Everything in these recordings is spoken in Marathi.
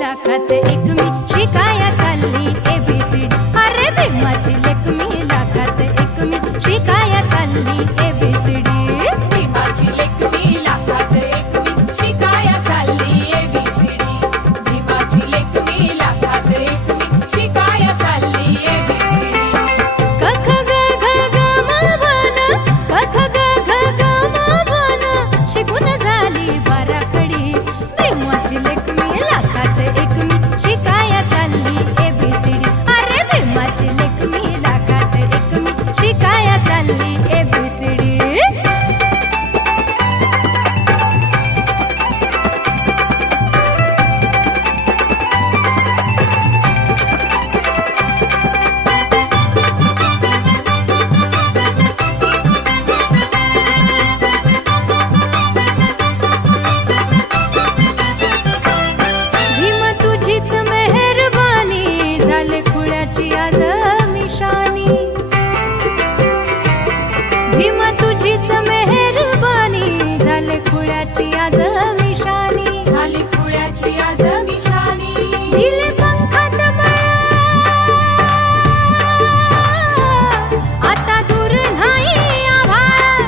लाखात एक मी शिकाया चालली ABCD. अरे भीमाची लेक मी लाखात एक मी शिकाया चालली ABCD. भीमाची लेक मी लाखात एक मी शिकाया चालली ABCD. भीमाची लेक मी लाखात एक मी शिकाया चालली ABCD. क ख ग घ ग म भन, क ख ग घ ग म भन, शिकून झाली बाराखडी. भीमाची लेक मी लाखात एक मी शिकाया चालली ABCD. अरे भीमाची लेक मी लाखात एक मी शिकाया चालली ABCD. भीमा तुझीच मेहरबानी, झाले खुळ्याची आज मिशानी. भीमा तुझीच मेहरबानी, झाले खुळ्याची आज मिशानी. झाली खुळ्याची आज विषाणी. दिले पंखात मळ, आता दूर नाही आभाळ.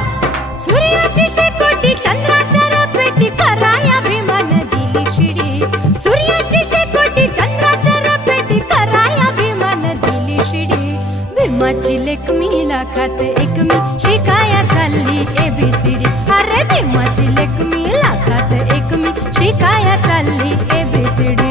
सूर्याची शेकोटी चंद्राच्या रपेटी, कराया भीमान दिली शिडी. सूर्याची शेकोटी चंद्राच्या रपेटी, कराया भीमान दिली शिडी. भीमाची लेक मी लाखात एक मी शिकाया चालली ABCD. अरे भीमाची लेक मी लाखात एक मी शिकाया चालली ABCD.